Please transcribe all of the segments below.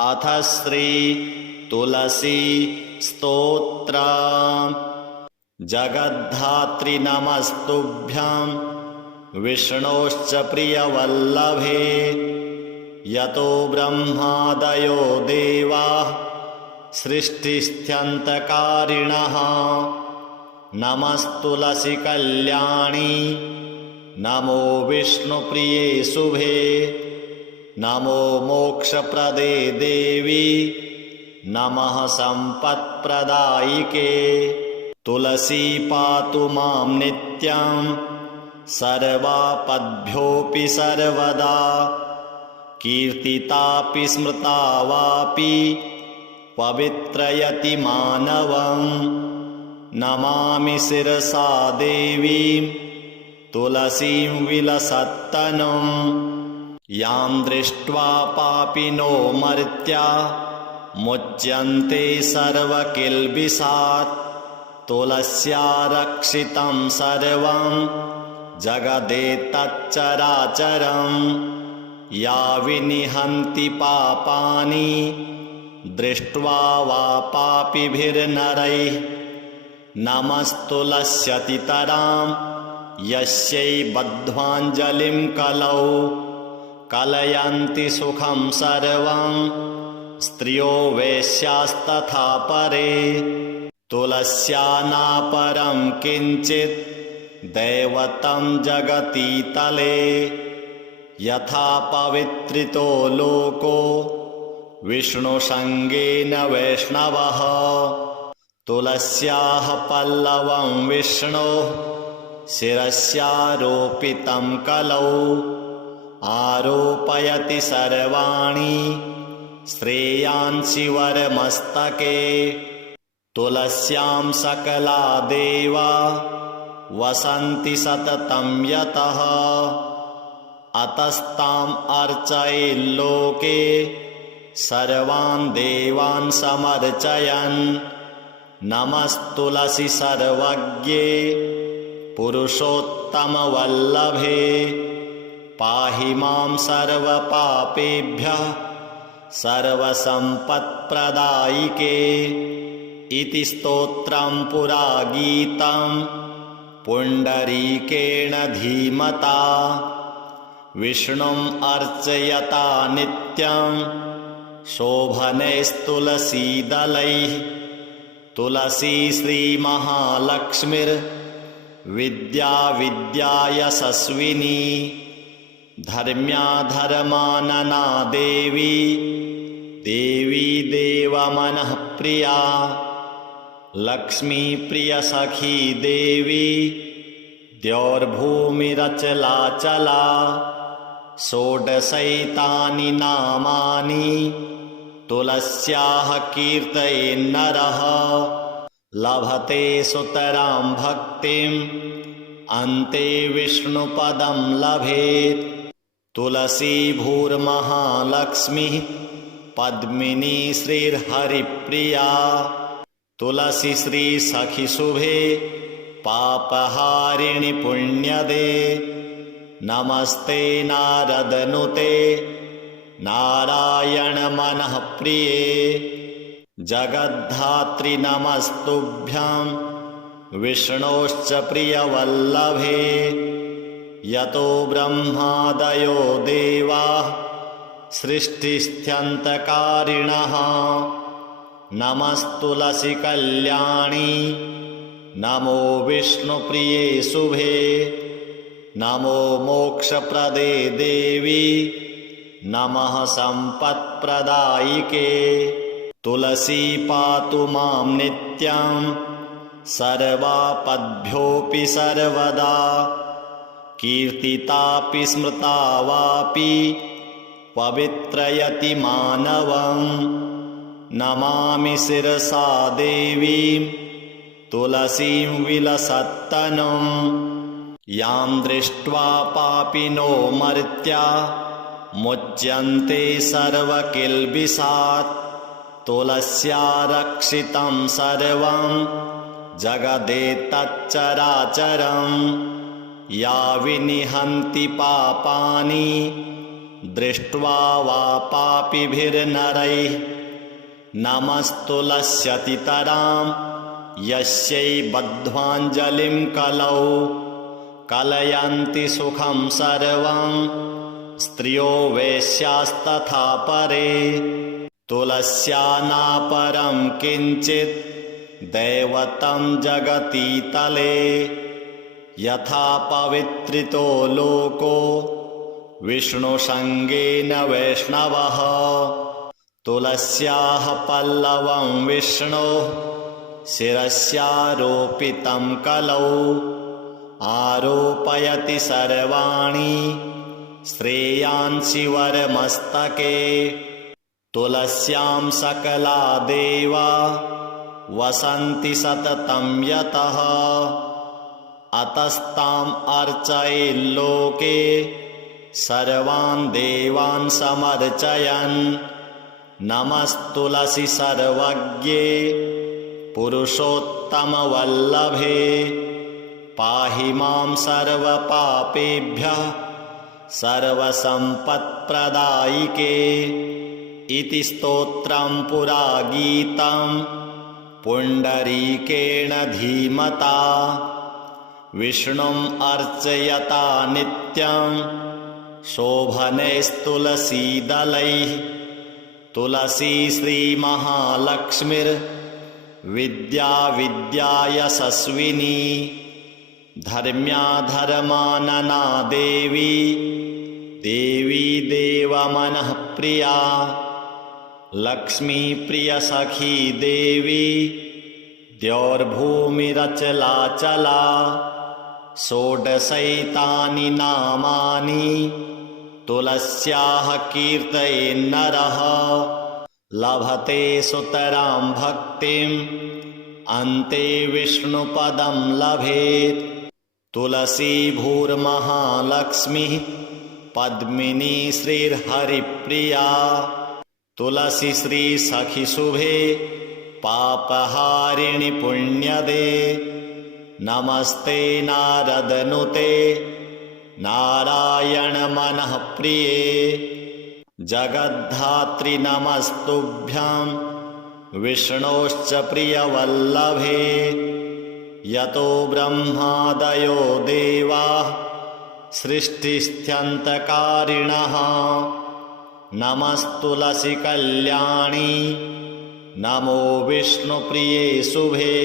अथ श्री तुलसी स्तोत्र। जगद्धात्री नमस्तुभ्यं विष्णोश्च प्रियवल्लभे। यतो ब्रह्मादयो देवाः सृष्टिस्थित्यन्तकारिणः। नमस्तुलसी कल्याणी नमो विष्णुप्रिये शुभे। नमो मोक्षप्रदे देवी नमः सम्पत्प्रदायिके। तुलसी पातु मां नित्यं सर्वापद्भ्योऽपि सर्वदा। कीर्तितापि स्मृता वापि पवित्रयति मानवं। नमामि शिरसा देवीं तुलसीं विलसत्तनुं। यां दृष्ट्वा पापिनो मर्त्या मुच्यन्ते सर्वकिल्बिषात्। तुलस्या रक्षितं सर्वं जगदेतच्चराचरं। या विनिहन्ति पापानि दृष्ट्वा वा पापिभिर्नरैः। नमस्तुलस्यतितरां यस्यै बद्ध्वाञ्जलिं कलौ। कलयन्ति सुखं सर्वं स्त्रियो वेश्यास्तथा परे। तुलस्या नापरं किञ्चित् दैवतं जगतीतले। यथा पवित्रितो लोको विष्णुसङ्गेन वैष्णवः। तुलस्याः पल्लवं विष्णोः शिरस्यारोपितं कलौ। आरोपयति सर्वाणि श्रेयांसि वरमस्तके। तुलस्यां सकला देवा वसन्ति सततं यतः। अतस्ताम् अर्चयेल्लोके सर्वान् देवान् समर्चयन्। नमस्तुलसी सर्वज्ञे पुरुषोत्तमवल्लभे। पाहि मां सर्वपापेभ्यः सर्वसम्पत्प्रदायिके। इति स्तोत्रं पुरा गीतं पुण्डरीकेण धीमता। विष्णुम् अर्चयता नित्यं शोभनैस्तुलसीदलैः। तुलसी श्रीमहालक्ष्मीर्विद्या विद्यायशस्विनी। धर्म्या धर्मानना देवी देवी देवमनःप्रिया। लक्ष्मी प्रियसखी देवी द्यौर्भूमिरचलाचला। षोडशैतानि नामानि तुलस्याः कीर्तयेन्नरः। लभते सुतरां भक्तिम् अन्ते विष्णुपदं लभेत्। तुलसी भूर्महालक्ष्मीः पद्मिनी श्रीर्हरिप्रिया। तुलसी श्रीसखिशुभे पापहारिणि पुण्यदे। नमस्ते नारदनुते नारायण मनःप्रिये। जगद्धात्री नमस्तुभ्यं विष्णोश्च प्रियवल्लभे। यतो ब्रह्मादयो देवाः सृष्टिस्थित्यन्तकारिणः। नमस्तुलसी कल्याणी नमो विष्णुप्रिये शुभे। नमो मोक्षप्रदे देवी नमः सम्पत्प्रदायिके। तुलसी पातु मां नित्यं सर्वापद्भ्योऽपि सर्वदा। कीर्तितापि स्मृता वापि पवित्रयति मानवं। नमामि शिरसा देवीं तुलसीं विलसत्तनुं। यां दृष्ट्वा पापिनो मर्त्या मुच्यन्ते सर्वकिल्बिषात्। तुलस्या रक्षितं सर्वं जगदेतच्चराचरं। या विनिहन्ति पापानि दृष्ट्वा वा पापिभिर्नरैः नमस्तुलस्यतितरां यस्यै बद्ध्वाञ्जलिं कलौ कलयन्ति सुखं सर्वं स्त्रियो वेश्यास्तथा परे तुलस्या नापरं किञ्चित् दैवतं जगतीतले यथा पवित्रितो लोको विष्णुसङ्गेन वैष्णवः तुलस्याः पल्लवं विष्णोः शिरस्यारोपितं कलौ आरोपयति सर्वाणि श्रेयांसि वरमस्तके तुलस्यां सकला देवा वसन्ति सततं यतः अतस्ताम् अर्चयेल्लोके सर्वान् देवान् समर्चयन् नमस्तुलसि सर्वज्ञे पुरुषोत्तमवल्लभे पाहि मां सर्वपापेभ्यः सर्वसम्पत्प्रदायिके इति स्तोत्रं पुरा गीतं पुण्डरीकेण धीमता विष्णुम् अर्चयता नित्यं शोभनैस्तुलसीदलैः तुलसी श्रीमहालक्ष्मीर्विद्या विद्यायशस्विनी धर्म्या धर्मानना देवी देवी देवमनःप्रिया लक्ष्मी प्रियसखी देवी द्यौर्भूमिरचलाचला षोडशैतानि नामानि तुलस्याः कीर्तयेन्नरः लभते सुतरां भक्तिम् अन्ते विष्णुपदं लभेत् तुलसी भूर्महालक्ष्मीः पद्मिनी श्रीर्हरिप्रिया तुलसी श्रीसखिशुभे पापहारिणि पुण्यदे नमस्ते नारदनुते नारायणमनःप्रिये जगद्धात्री नमस्तुभ्यं विष्णोश्च प्रियवल्लभे यतो ब्रह्मादयो देवाः सृष्टिस्थित्यन्तकारिणः नमस्तुलसी कल्याणी नमो विष्णुप्रिये शुभे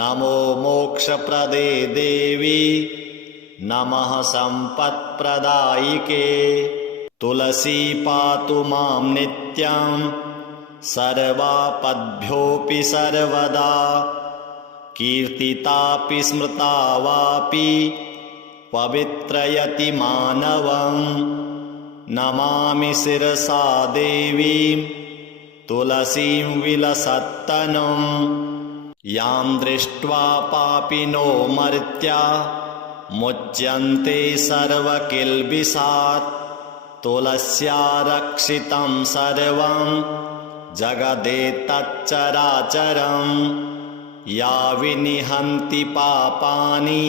नमो मोक्षप्रदे देवी नमः सम्पत्प्रदायिके तुलसी पातु मां नित्यं सर्वापद्भ्योऽपि सर्वदा कीर्तितापि स्मृता वापि पवित्रयति मानवं नमामि शिरसा देवीं तुलसीं विलसत्तनुं यां दृष्ट्वा पापिनो मर्त्या मुच्यन्ते सर्वकिल्बिषात् तुलस्या रक्षितं सर्वं जगदेतच्चराचरं या विनिहन्ति पापानि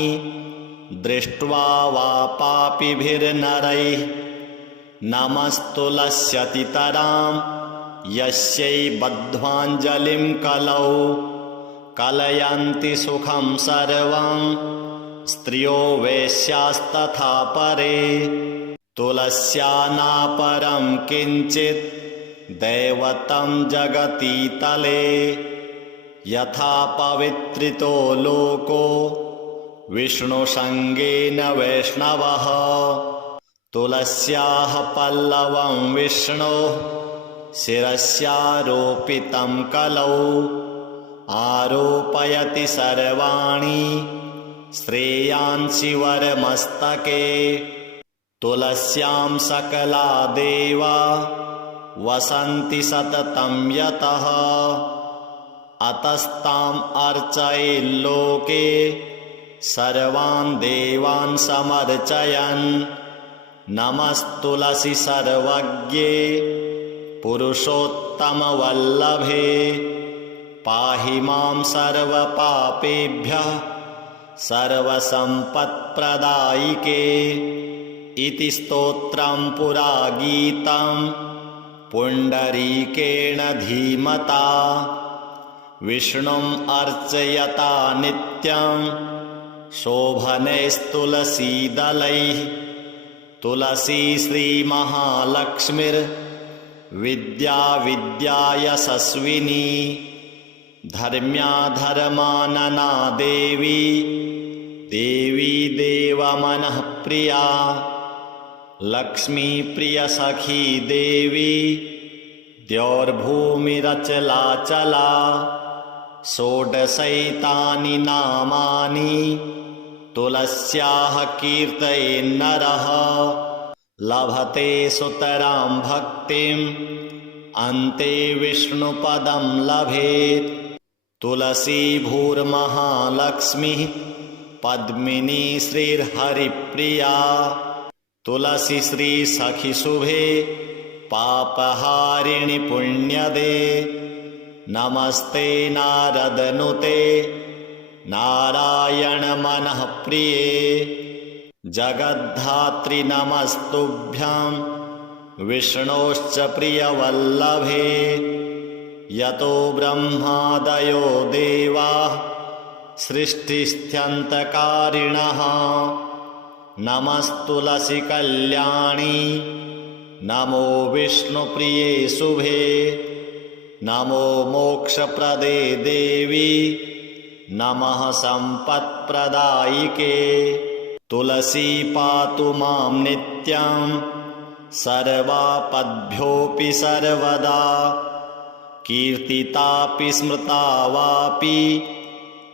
दृष्ट्वा वा पापिभिर्नरैः नमस्तुलस्यतितरां यस्यै बद्ध्वाञ्जलिं कलौ कलयन्ति सुखं सर्वं स्त्रियो वेश्यास्तथा परे तुलस्या नापरं किञ्चित् दैवतं जगतीतले यथा पवित्रितो लोको विष्णुसङ्गेन वैष्णवः तुलस्याः पल्लवं विष्णोः शिरस्यारोपितं कलौ आरोपयति सर्वाणि श्रेयांसि वरमस्तके तुलस्यां सकला देवा वसन्ति सततं यतः अतस्ताम् अर्चयेल्लोके सर्वान् देवान् समर्चयन् नमस्तुलसि सर्वज्ञे पुरुषोत्तमवल्लभे पाहि मां सर्वपापेभ्यः सर्वसम्पत्प्रदायिके इति स्तोत्रं पुरा गीतं पुण्डरीकेण धीमता विष्णुम् अर्चयता नित्यं शोभनैस्तुलसीदलैः तुलसी श्रीमहालक्ष्मीर्विद्या विद्यायशस्विनी धर्म्याधर्मानना देवी देवी देवमनःप्रिया लक्ष्मी प्रियसखी देवी द्यौर्भूमिरचलाचला षोडशैतानि नामानि तुलस्याः कीर्तयेन्नरः लभते सुतरां भक्तिम् अन्ते विष्णुपदं लभेत् तुलसी भूर्महालक्ष्मीः पद्मिनी श्रीर्हरिप्रिया तुलसी श्रीसखिशुभे पापहारिणि पुण्यदे नमस्ते नारदनुते नारायण मनःप्रिये जगद्धात्री नमस्तुभ्यं विष्णोश्च प्रियवल्लभे यतो ब्रह्मादयो देवाः सृष्टिस्थित्यन्तकारिणः नमस्तुलसी कल्याणी नमो विष्णुप्रिये शुभे नमो मोक्षप्रदे देवी नमः सम्पत्प्रदायिके तुलसी पातु मां नित्यं सर्वापद्भ्योऽपि सर्वदा कीर्तितापि स्मृता वापि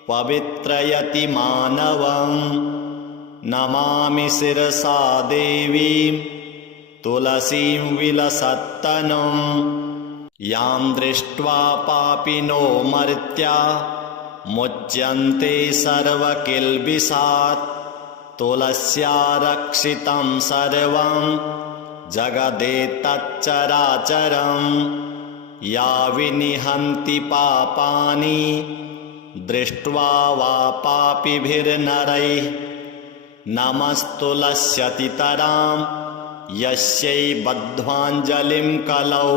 पवित्रयति मानवं नमामि शिरसा देवीं तुलसीं विलसत्तनुं यां दृष्ट्वा पापिनो मर्त्या मुच्यन्ते सर्वकिल्बिषात् तुलस्या रक्षितं सर्वं जगदेतच्चराचरं या विनिहन्ति पापानि दृष्ट्वा वा पापिभिर्नरैः नमस्तुलस्यतितरां यस्यै बद्ध्वाञ्जलिं कलौ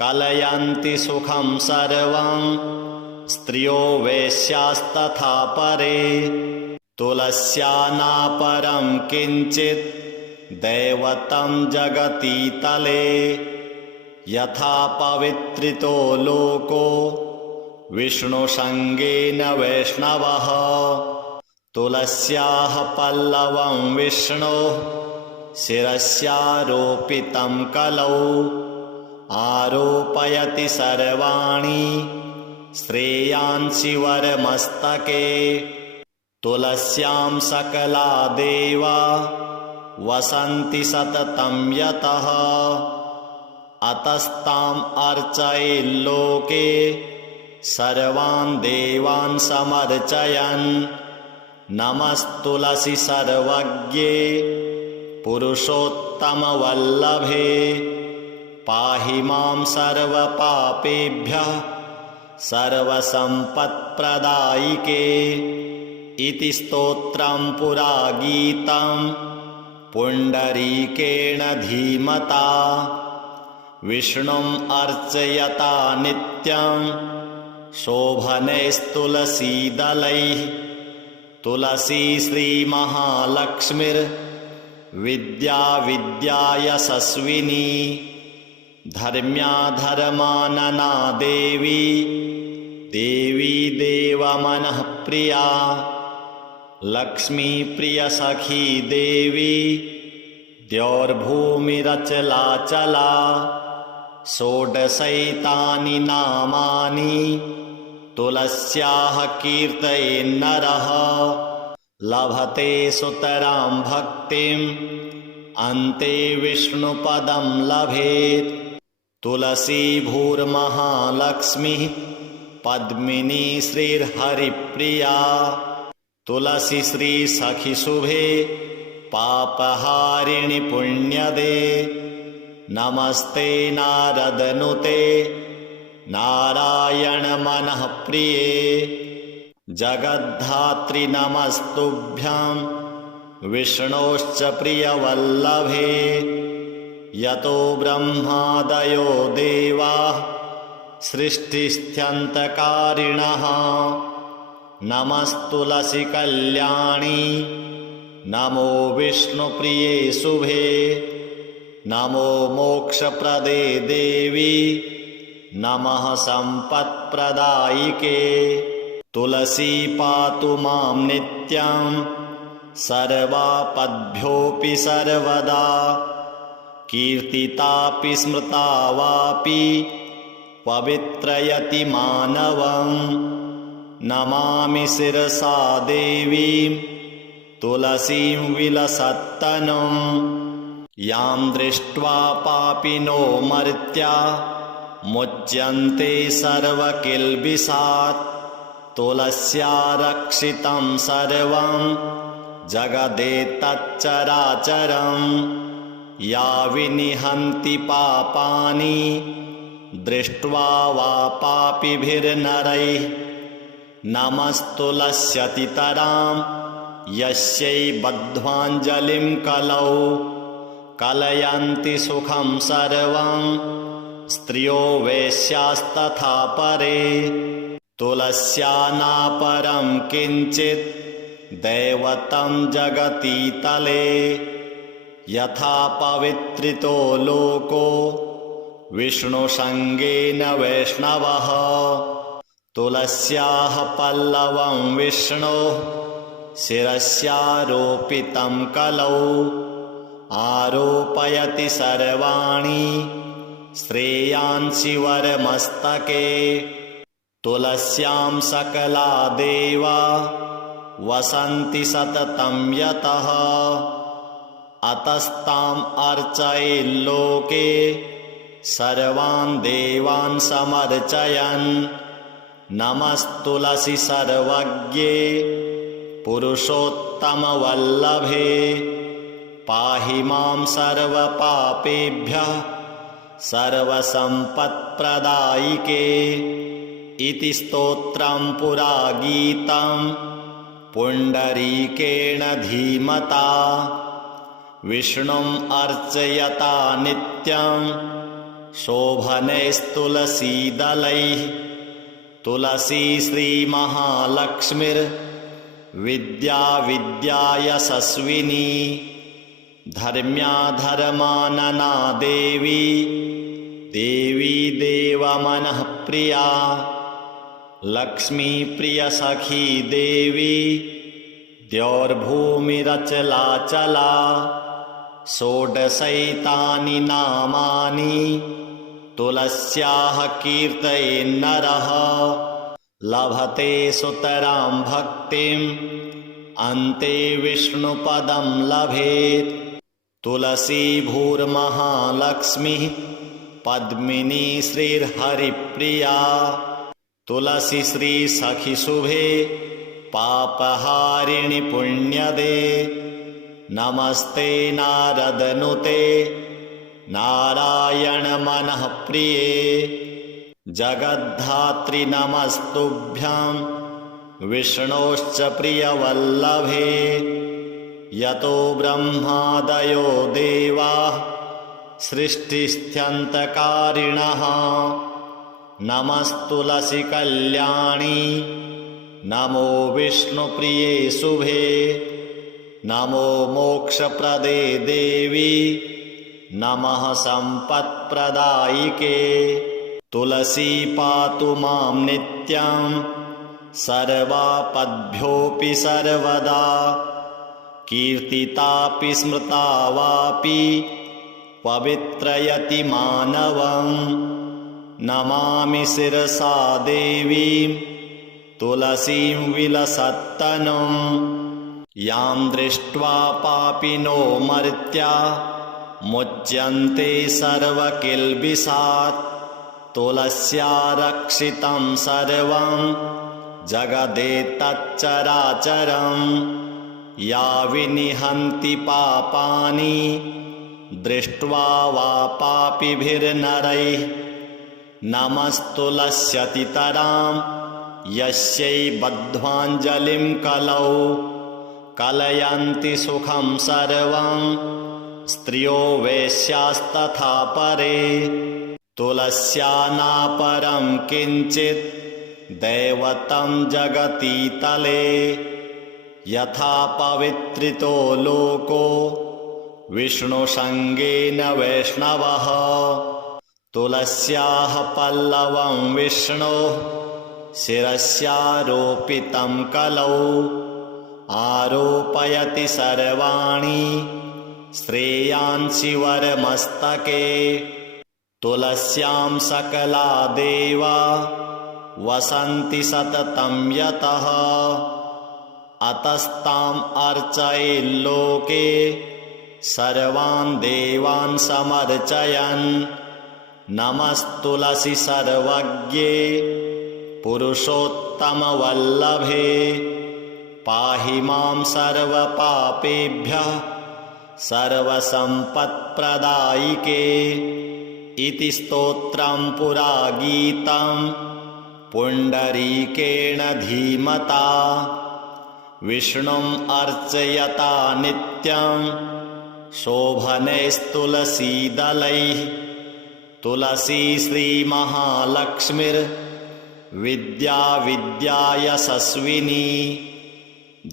कलयन्ति सुखं सर्वं स्त्रियो वेश्यास्तथा परे तुलस्या नापरं किञ्चित् दैवतं जगतीतले यथा पवित्रितो लोको विष्णुसङ्गेन वैष्णवः तुलस्याः पल्लवं विष्णोः शिरस्यारोपितं कलौ आरोपयति सर्वाणि श्रेयांसि वरमस्तके तुलस्यां सकला देवा वसन्ति सततं यतः अतस्ताम् अर्चयेल्लोके सर्वान् देवान् समर्चयन् नमस्तुलसी सर्वज्ञे पुरुषोत्तमवल्लभे पाहि मां सर्वपापेभ्यः सर्वसम्पत्प्रदायिके इति स्तोत्रं पुरा गीतं पुण्डरीकेण धीमता विष्णुम् अर्चयता नित्यं शोभनैस्तुलसीदलैः तुलसी श्रीमहालक्ष्मीर्विद्या विद्यायशस्विनी धर्म्याधर्मानना देवी देवी देवमनःप्रिया लक्ष्मी प्रियसखी देवी द्यौर्भूमिरचलाचला षोडशैतानि नामानि तुलस्याः कीर्तयेन्नरः लभते सुतरां भक्तिम् अन्ते विष्णुपदं लभेत् तुलसी भूर्महालक्ष्मीः पद्मिनी श्रीर्हरिप्रिया तुलसी श्रीसखिशुभे पापहारिणि पुण्यदे नमस्ते नारदनुते नारायण मनःप्रिये जगद्धात्री नमस्तुभ्यं विष्णोश्च प्रियवल्लभे यतो ब्रह्मादयो देवाः सृष्टिस्थित्यन्तकारिणः नमस्तुलसी कल्याणी नमो विष्णुप्रिये शुभे नमो मोक्षप्रदे देवी नमः सम्पत्प्रदायिके तुलसी पातु मां नित्यं सर्वापद्भ्योऽपि सर्वदा कीर्तितापि स्मृता वापि पवित्रयति मानवं नमामि शिरसा देवीं तुलसीं विलसत्तनुं यां दृष्ट्वा पापिनो मर्त्या मुच्यन्ते सर्वकिल्बिषात् तुलस्या रक्षितं सर्वं जगदेतच्चराचरं या विनिहन्ति पापानि दृष्ट्वा वा पापिभिर्नरैः नमस्तुलस्यतितरां यस्यै बद्ध्वाञ्जलिं कलौ कलयन्ति सुखं सर्वं स्त्रियो वेश्यास्तथा परे तुलस्या नापरं किञ्चित् दैवतं जगतीतले यथा पवित्रितो लोको विष्णुसङ्गेन वैष्णवः तुलस्याः पल्लवं विष्णोः शिरस्यारोपितं कलौ आरोपयति सर्वाणि श्रेयांसि वरमस्तके तुलस्यां सकला देवा वसन्ति सततं यतः अतस्ताम् अर्चयेल्लोके सर्वान् देवान् समर्चयन् नमस्तुलसी सर्वज्ञे पुरुषोत्तमवल्लभे पाहि मां सर्वपापेभ्यः सर्वसम्पत्प्रदायिके इति स्तोत्रं पुरा गीतं पुण्डरीकेण धीमता विष्णुम् अर्चयता नित्यं शोभनैस्तुलसीदलैः तुलसी श्रीमहालक्ष्मीर्विद्या विद्यायशस्विनी धर्म्या धर्मानना देवी देवी देवमनःप्रिया लक्ष्मी प्रियसखी देवी द्यौर्भूमिरचलाचला षोडशैतानि नामानि तुलस्याः कीर्तयेन्नरः लभते सुतरां भक्तिम् अन्ते विष्णुपदं लभेत् तुलसी भूर्महालक्ष्मीः पद्मिनी श्रीर्हरिप्रिया तुलसी श्रीसखिशुभे पापहारिणि पुण्यदे नमस्ते नारदनुते नारायण मनःप्रिये जगद्धात्री नमस्तुभ्यं विष्णोश्च प्रियवल्लभे यतो ब्रह्मादयो देवाः सृष्टिस्थित्यन्तकारिणः नमस्तुलसी कल्याणी नमो विष्णुप्रिये शुभे नमो मोक्षप्रदे देवी नमः सम्पत्प्रदायिके तुलसी पातु मां नित्यं सर्वापद्भ्योऽपि सर्वदा कीर्तितापि स्मृता वापि पवित्रयति मानवं नमामि शिरसा देवीं तुलसीं विलसत्तनुं यां दृष्ट्वा पापिनो मर्त्या मुच्यन्ते सर्वकिल्बिषात् तुलस्या रक्षितं सर्वं जगदेतच्चराचरं या विनिहन्ति पापानि दृष्ट्वा वा पापिभिर्नरैः नमस्तुलस्यतितरां यस्यै बद्ध्वाञ्जलिं कलौ कलयन्ति सुखं सर्वं स्त्रियो वेश्यास्तथा परे तुलस्या नापरं किञ्चित् दैवतं जगतीतले यथा पवित्रितो लोको विष्णुसङ्गेन वैष्णवः तुलस्याः पल्लवं विष्णोः शिरस्यारोपितं कलौ आरोपयति सर्वाणि श्रेयांसि वरमस्तके तुलस्यां सकला देवा वसन्ति सततं यतः अतस्ताम् अर्चयेल्लोके सर्वान् देवान् समर्चयन् नमस्तुलसी सर्वज्ञे पुरुषोत्तमवल्लभे पाहि मां सर्वपापेभ्यः सर्वसम्पत्प्रदायिके इति स्तोत्रं पुरा गीतं पुण्डरीकेण धीमता विष्णुम् अर्चयता नित्यं शोभनैस्तुलसीदलैः तुलसी श्रीमहालक्ष्मीर्विद्या विद्यायशस्विनी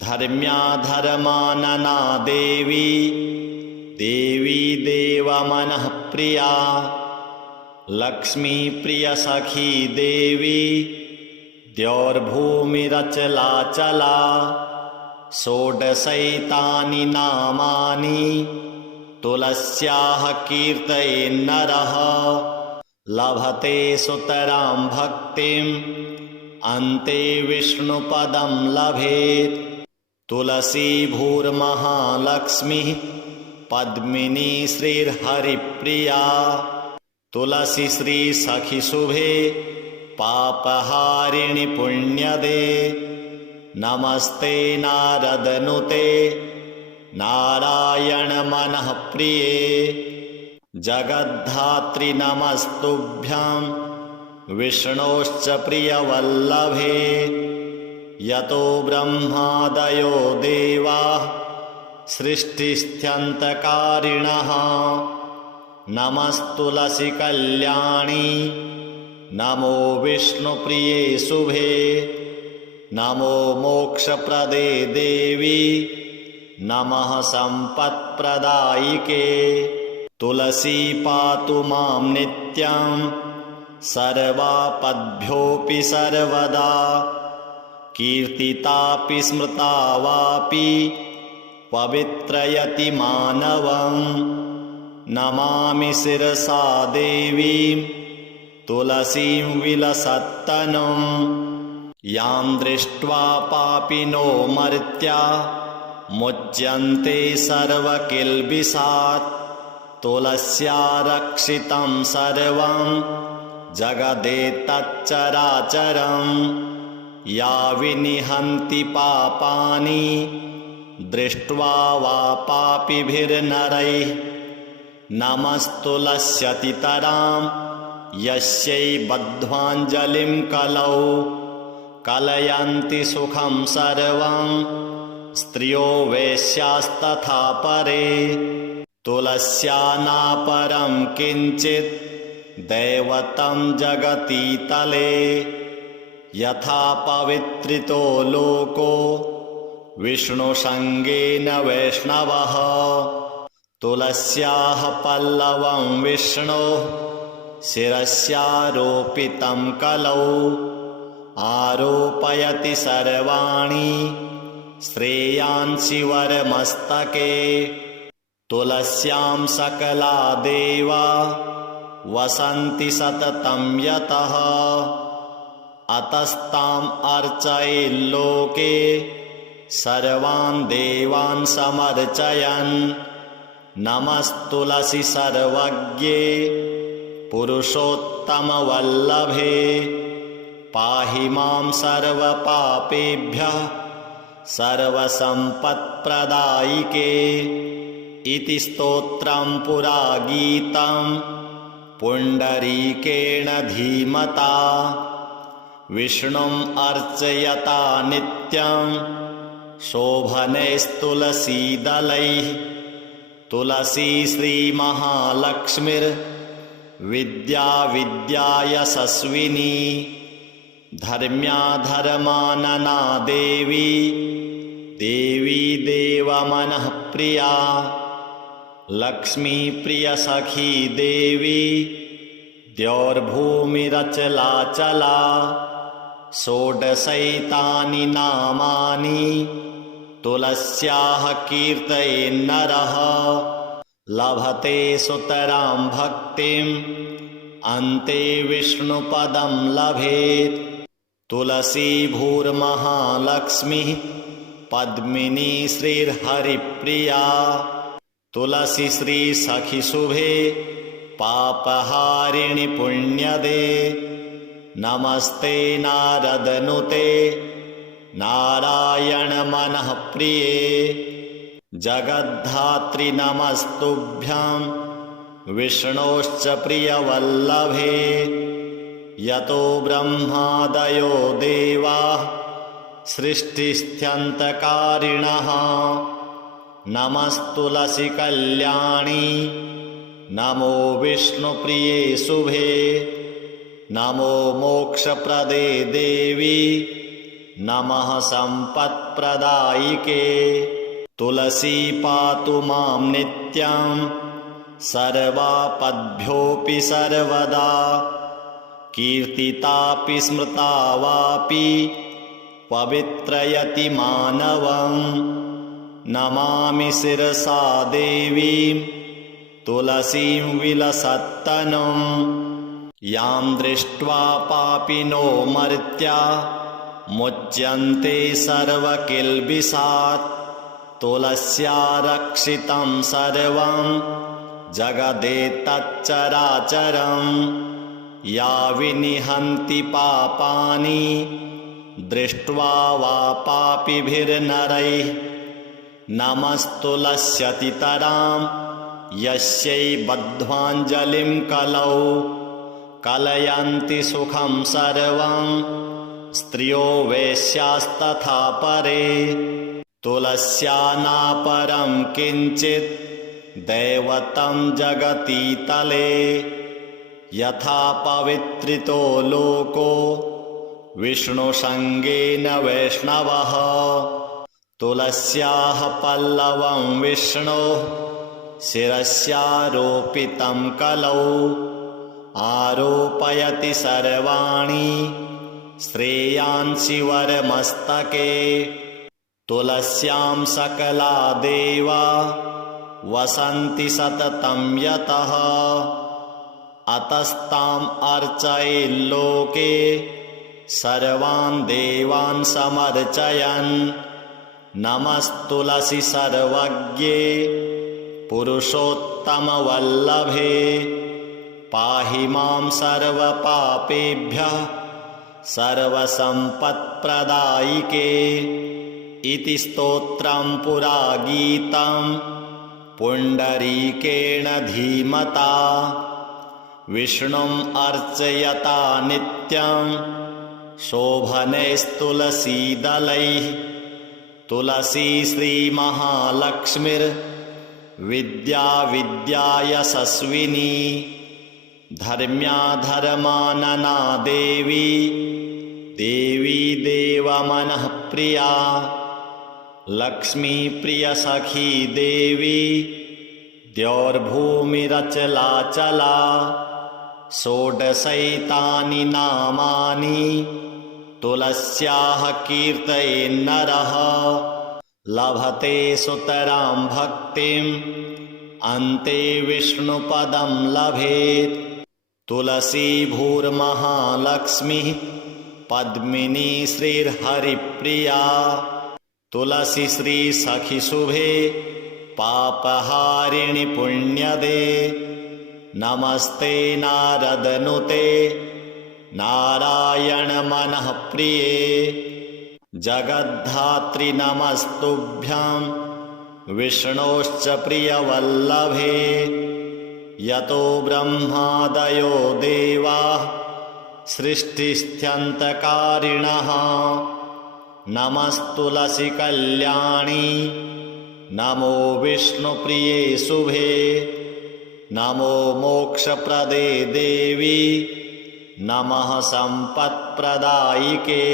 धर्म्या धर्मानना देवी देवी देवमनःप्रिया लक्ष्मी प्रियसखी देवी द्यौर्भूमिरचलाचला षोडशैतानि नामानि तुलस्याः कीर्तयेन्नरः लभते सुतरां भक्तिम् अन्ते विष्णुपदं लभेत् तुलसी भूर्महालक्ष्मीः पद्मिनी श्रीर्हरिप्रिया तुलसी श्रीसखिशुभे पापहारिणि पुण्यदे नमस्ते नारदनुते नारायणमनःप्रिये जगद्धात्री नमस्तुभ्यं विष्णोश्च प्रियवल्लभे यतो ब्रह्मादयो देवाः सृष्टिस्थित्यन्तकारिणः नमस्तुलसी कल्याणी नमो विष्णुप्रिये शुभे नमो मोक्षप्रदे देवी नमः सम्पत्प्रदायिके तुलसी पातु मां नित्यं सर्वापद्भ्योऽपि सर्वदा कीर्तितापि स्मृता वापि पवित्रयति मानवं नमामि शिरसा देवीं तुलसीं विलसत्तनुं यां दृष्ट्वा पापिनो मर्त्या मुच्यन्ते सर्वकिल्बिषात् तुलस्या रक्षितं सर्वं जगदेतच्चराचरं या विनिहन्ति पापानि दृष्ट्वा वा पापिभिर्नरैः नमस्तुलस्यतितरां यस्यै बद्ध्वाञ्जलिं कलौ कलयन्ति सुखं सर्वं स्त्रियो वेश्यास्तथा परे तुलस्या नापरं किञ्चित् दैवतं जगतीतले यथा पवित्रितो लोको विष्णुसङ्गेन वैष्णवः तुलस्याः पल्लवं विष्णोः शिरस्यारोपितं कलौ आरोपयति सर्वाणि श्रेयांसि वरमस्तके तुलस्यां सकला देवा वसन्ति सततं यतः अतस्ताम् अर्चयेल्लोके सर्वान् देवान् समर्चयन् नमस्तुलसी सर्वज्ञे पुरुषोत्तमवल्लभे पाहि मां सर्वपापेभ्यः सर्वसम्पत्प्रदायिके इति स्तोत्रं पुरा गीतं पुण्डरीकेण धीमता विष्णुम् अर्चयता नित्यं शोभनैस्तुलसीदलैः तुलसी श्रीमहालक्ष्मीर्विद्या विद्यायशस्विनी धर्म्याधर्मानना देवी देवी देवमनःप्रिया लक्ष्मी प्रियसखी देवी द्यौर्भूमिरचलाचला षोडशैतानि नामानि तुलस्याः कीर्तयेन्नरः लभते सुतरां भक्तिम् अन्ते विष्णुपदं लभेत् तुलसी भूर्महालक्ष्मीः पद्मिनी श्रीर्हरिप्रिया तुलसी श्री सखी शुभे पापहारिणि पुण्यदे नमस्ते नारदनुते नारायण मनः प्रिये जगद्धात्री नमस्तुभ्यं विष्णोश्च प्रियवल्लभे यतो ब्रह्मादयो देवाः सृष्टिस्थित्यन्तकारिणः नमस्तुलसी कल्याणी नमो विष्णुप्रिये शुभे नमो मोक्षप्रदे देवी नमः सम्पत्प्रदायिके तुलसी पातु मां नित्यं सर्वापद्भ्योऽपि सर्वदा कीर्तितापि स्मृता वापि पवित्रयति मानवं नमामि शिरसा देवीं तुलसीं विलसत्तनुं यां दृष्ट्वा पापिनो मर्त्या मुच्यन्ते सर्वकिल्बिषात् तुलस्या रक्षितं सर्वं जगदेतच्चराचरं या विनिहन्ति पापानि दृष्ट्वा वा पापिभिर्नरैः नमस्तुलस्यतितरां यस्यै बद्ध्वाञ्जलिं कलौ कलयन्ति सुखं सर्वं स्त्रियो वेश्यास्तथा परे तुलस्या नापरं किञ्चित् दैवतं जगतीतले यथा पवित्रितो लोको विष्णुसङ्गेन वैष्णवः तुलस्याः पल्लवं विष्णोः शिरस्यारोपितं कलौ आरोपयति सर्वाणि श्रेयांसि वरमस्तके तुलस्यां सकला देवा वसन्ति सततं यतः अतस्ताम् अर्चयेल्लोके सर्वान् देवान् समर्चयन् नमस्तुलसी सर्वज्ञे पुरुषोत्तमवल्लभे पाहि मां सर्वपापेभ्यः सर्वसम्पत्प्रदायिके इति स्तोत्रं पुरा गीतं पुण्डरीकेण धीमता विष्णुम् अर्चयता नित्यं शोभनैस्तुलसीदलैः तुलसी श्रीमहालक्ष्मीर्विद्या विद्यायशस्विनी धर्म्याधर्मानना देवी देवी देवमनःप्रिया लक्ष्मी प्रियसखी देवी द्यौर्भूमिरचलाचला षोडशैतानि नामानि तुलस्याः कीर्तयेन्नरः लभते सुतरां भक्तिम् अन्ते विष्णुपदं लभेत् तुलसी भूर्महालक्ष्मीः पद्मिनी श्रीर्हरिप्रिया तुलसी श्री सखी शुभे पापहारिणि पुण्यदे नमस्ते नारदनुते नारायण मनः प्रिये जगद्धात्री नमस्तुभ्यं विष्णोश्च प्रियवल्लभे यतो ब्रह्मादयो देवाः सृष्टिस्थित्यन्तकारिणः नमस्तुलसी कल्याणी नमो विष्णुप्रिये शुभे नमो मोक्षप्रदे देवी नमः सम्पत्प्रदायिके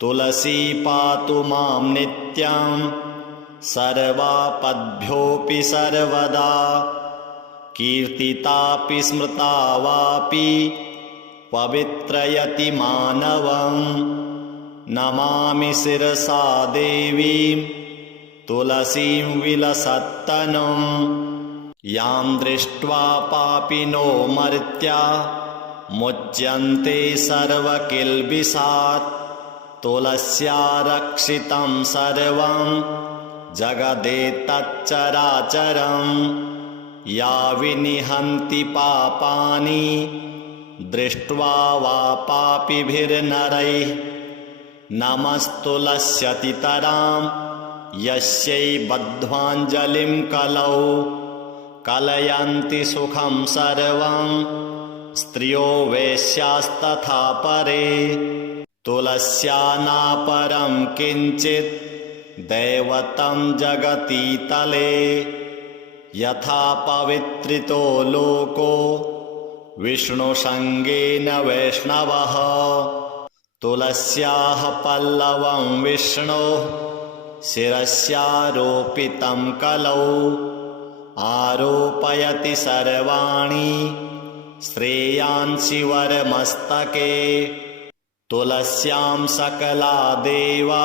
तुलसी पातु मां नित्यं सर्वापद्भ्योऽपि सर्वदा कीर्तितापि स्मृता वापि पवित्रयति मानवं नमामि शिरसा देवीं तुलसीं विलसत्तनुं यां दृष्ट्वा पापिनो मर्त्या मुच्यन्ते सर्वकिल्बिषात् तुलस्या रक्षितं सर्वं जगदेतच्चराचरं या विनिहन्ति पापानि दृष्ट्वा वा पापिभिर्नरैः नमस्तुलस्यतितरां यस्यै बद्ध्वाञ्जलिं कलौ कलयन्ति सुखं सर्वं स्त्रियो वेश्यास्तथा परे तुलस्या नापरं किञ्चित् दैवतं जगतीतले यथा पवित्रितो लोको विष्णुसङ्गेन वैष्णवः तुलस्याः पल्लवं विष्णोः शिरस्यारोपितं कलौ आरोपयति सर्वाणि श्रेयांसि वरमस्तके तुलस्यां सकला देवा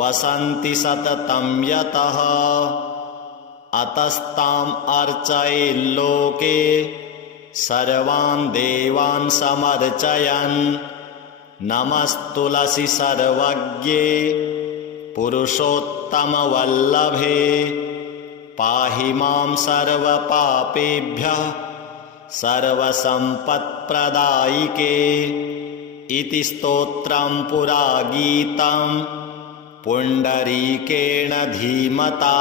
वसन्ति सततं यतः अतस्ताम् अर्चयेल्लोके सर्वान् देवान् समर्चयन् नमस्तुलसी सर्वज्ञे पुरुषोत्तमवल्लभे पाहि मां सर्वपापेभ्यः सर्वसम्पत्प्रदायिके इति स्तोत्रं पुरा गीतं पुण्डरीकेण धीमता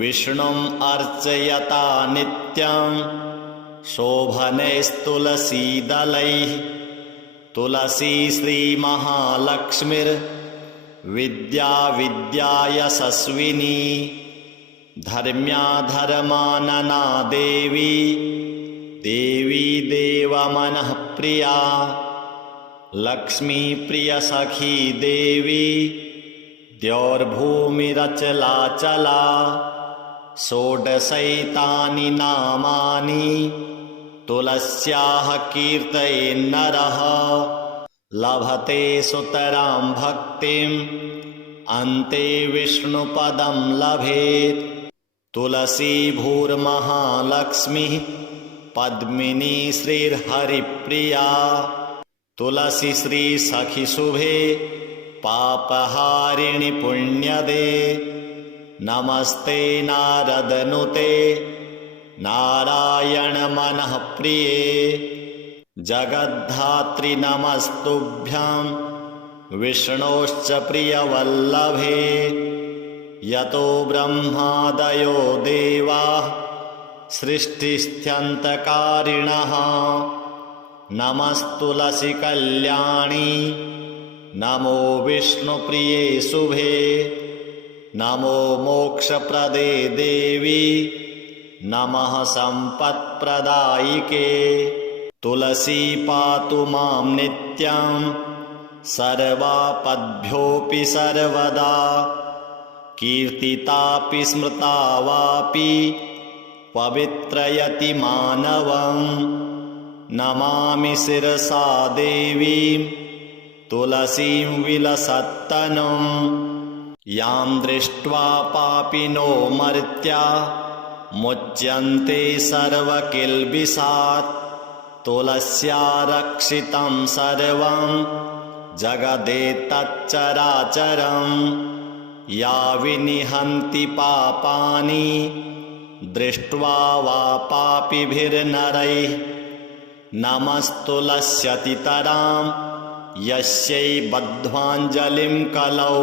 विष्णुम् अर्चयता नित्यं शोभनैस्तुलसीदलैः तुलसी श्रीमहालक्ष्मीर्विद्या विद्यायशस्विनी धर्म्या धर्मानना देवी देवी देवमनःप्रिया लक्ष्मी प्रियसखी देवी द्यौर्भूमिरचलाचला षोडशैतानि नामानि तुलस्याः कीर्तयेन्नरः लभते सुतरां भक्तिम् अन्ते विष्णुपदं लभेत् तुलसी भूर्महालक्ष्मीः पद्मिनी श्रीर्हरिप्रिया तुलसी श्रीसखिशुभे पापहारिणि पुण्यदे नमस्ते नारदनुते नारायणमनःप्रिये जगद्धात्री नमस्तुभ्यं विष्णोश्च प्रियवल्लभे यतो ब्रह्मादयो देवाः सृष्टिस्थित्यन्तकारिणः नमस्तुलसी कल्याणी नमो विष्णुप्रिये शुभे नमो मोक्षप्रदे देवी नमः सम्पत्प्रदायिके तुलसी पातु मां नित्यं सर्वापद्भ्योऽपि सर्वदा कीर्तितापि स्मृता वापि पवित्रयति मानवं नमामि शिरसा देवीं तुलसीं विलसत्तनुं यां दृष्ट्वा पापिनो मर्त्या मुच्यन्ते सर्वकिल्बिषात् तुलस्या रक्षितं सर्वं जगदेतच्चराचरं या विनिहन्ति पापानि दृष्ट्वा वा पापिभिर्नरैः नमस्तुलस्यतितरां यस्यै बद्ध्वाञ्जलिं कलौ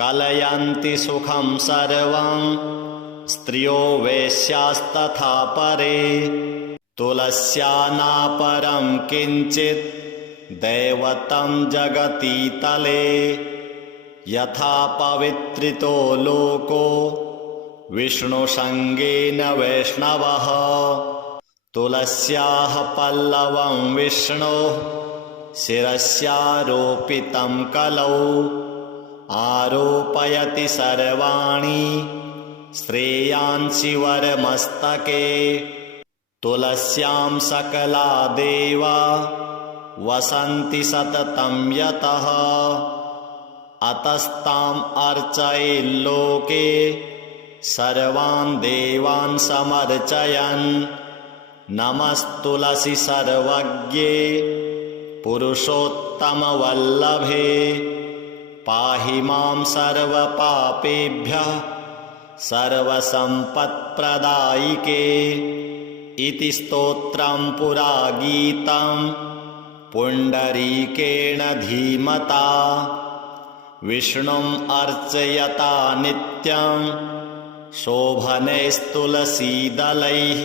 कलयन्ति सुखं सर्वं स्त्रियो वेश्यास्तथा परे तुलस्या नापरं किञ्चित् दैवतं जगतीतले यथा पवित्रितो लोको विष्णुसङ्गेन वैष्णवः तुलस्याः पल्लवं विष्णोः शिरस्यारोपितं कलौ आरोपयति सर्वाणि श्रेयांसि वरमस्तके तुलस्यां सकला देवा वसन्ति सततं यतः अतस्ताम् अर्चयेल्लोके सर्वान् देवान् समर्चयन् नमस्तुलसी सर्वज्ञे पुरुषोत्तमवल्लभे पाहि मां सर्वपापेभ्यः सर्वसम्पत्प्रदायिके इति स्तोत्रं पुरा गीतं पुण्डरीकेण धीमता विष्णुम् अर्चयता नित्यं शोभनैस्तुलसीदलैः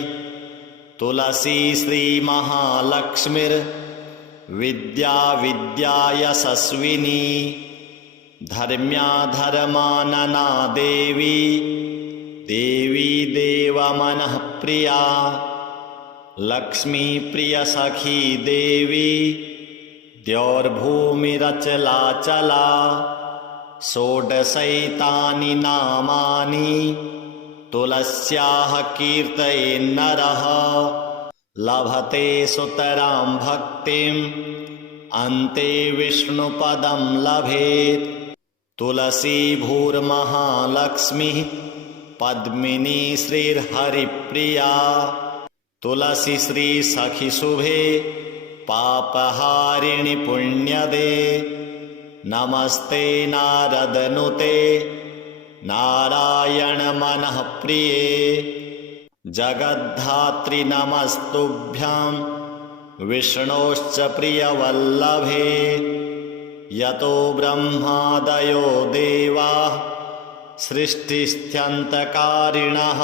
तुलसी श्रीमहालक्ष्मीर्विद्या विद्यायशस्विनी धर्म्याधर्मानना देवी देवी देवमनःप्रिया लक्ष्मीप्रियसखी देवी द्यौर्भूमिरचलाचला षोडशैतानि नामानि तुलस्याः कीर्तयेन्नरः लभते सुतरां भक्तिम् अन्ते विष्णुपदं लभेत् तुलसी भूर्महालक्ष्मीः पद्मिनी श्रीर्हरिप्रिया तुलसी श्रीसखिशुभे पापहारिणि पुण्यदे नमस्ते नारदनुते नारायणमनःप्रिये जगद्धात्री नमस्तुभ्यं विष्णोश्च प्रियवल्लभे यतो ब्रह्मादयो देवाः सृष्टिस्थित्यन्तकारिणः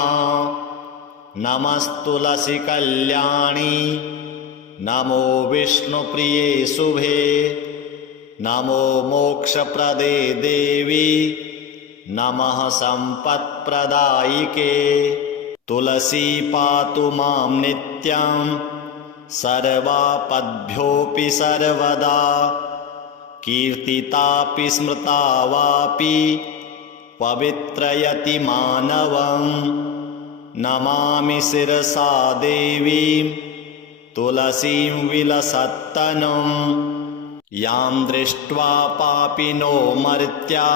नमस्तुलसी कल्याणी नमो विष्णुप्रिये शुभे नमो मोक्षप्रदे देवी नमः सम्पत्प्रदायिके तुलसी पातु मां नित्यं सर्वापद्भ्योऽपि सर्वदा कीर्तितापि स्मृता वापि पवित्रयति मानवं नमामि शिरसा देवीं तुलसीं विलसत्तनुं यां दृष्ट्वा पापिनो मर्त्या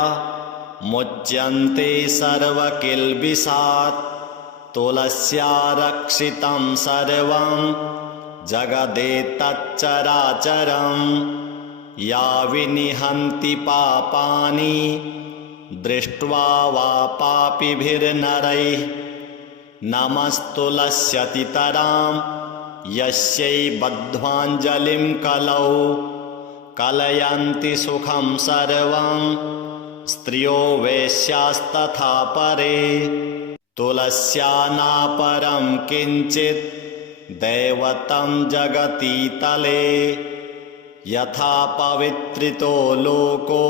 मुच्यन्ते सर्वकिल्बिषात् तुलस्या रक्षितं सर्वं जगदेतच्चराचरं या विनिहन्ति पापानि दृष्ट्वा वा पापिभिर्नरैः नमस्तुलस्यतितरां यस्यै बद्ध्वाञ्जलिं कलौ कलयन्ति सुखं सर्वं स्त्रियो वेश्यास्तथा परे तुलस्या नापरं किञ्चित् दैवतं जगतीतले यथा पवित्रितो लोको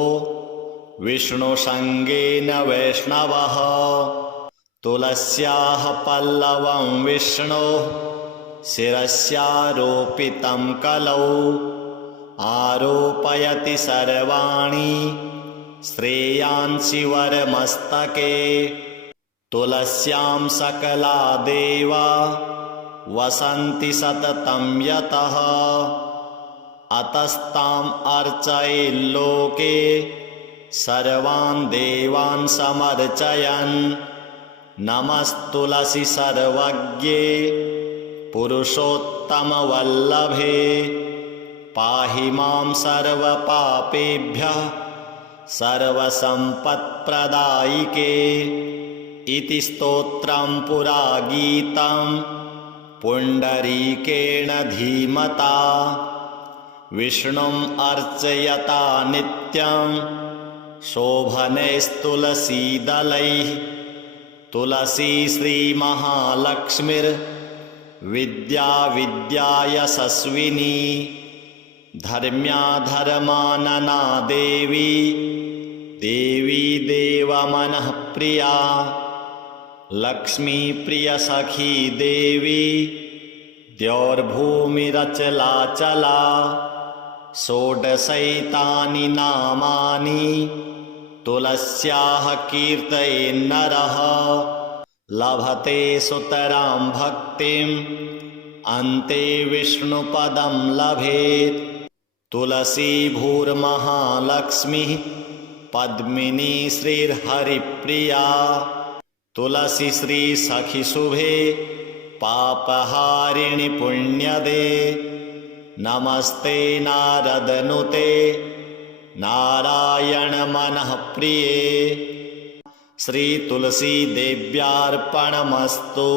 विष्णुसङ्गेन वैष्णवः तुलस्याः पल्लवं विष्णोः शिरस्यारोपितं कलौ आरोपयति सर्वाणि श्रेयांसि वरमस्तके तुलस्यां सकला देवा वसन्ति सततं यतः अतस्ताम् अर्चयेल्लोके सर्वान् देवान् समर्चयन् नमस्तुलसी सर्वज्ञे पुरुषोत्तमवल्लभे पाहि मां सर्वपापेभ्यः सर्वसम्पत्प्रदायिके इति स्तोत्रं पुरा गीतं पुण्डरीकेण धीमता विष्णुम् अर्चयता नित्यं शोभनैस्तुलसीदलैः तुलसी श्रीमहालक्ष्मीर्विद्या विद्यायशस्विनी धर्म्या धर्मानना देवी देवी देवमनः प्रिया लक्ष्मी प्रिय सखी देवी द्यौर्भूमिरचलाचला षोडशैतानि नामानि तुलस्याः कीर्तयेन्नरः लभते सुतरां भक्तिम् अन्ते विष्णुपदं लभेत् तुलसी भूर्महालक्ष्मीः पद्मिनी श्रीर्हरिप्रिया तुलसी श्री सखी शुभे पापहारिणि पुण्यदे नमस्ते नारदनुते नारायण मनः प्रिये श्री तुलसी देव्यार्पणमस्तु।